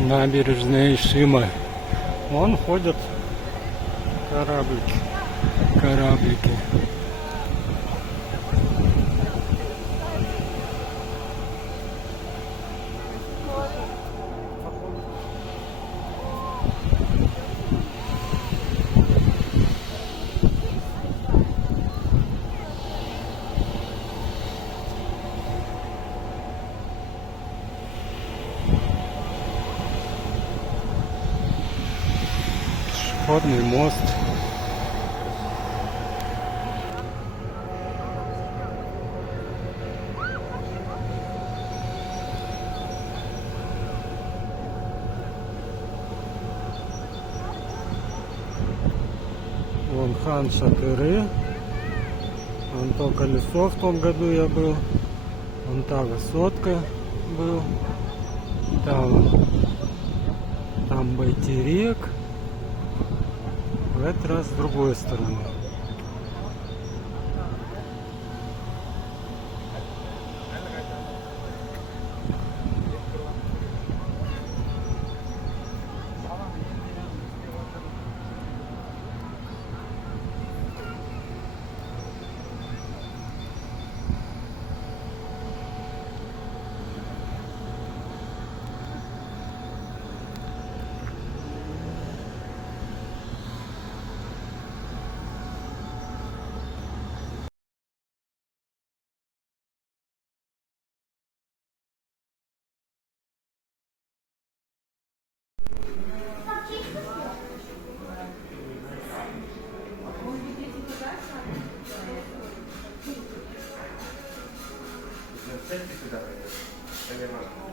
Набережная Ишима. Вон ходят кораблики. Пешеходный мост. Вон хан Шатыры. Вон то колесо в том году я был. Вон та высотка был. Там Байтерек. В этот раз с другой стороны. Сядьте сюда, пойдет.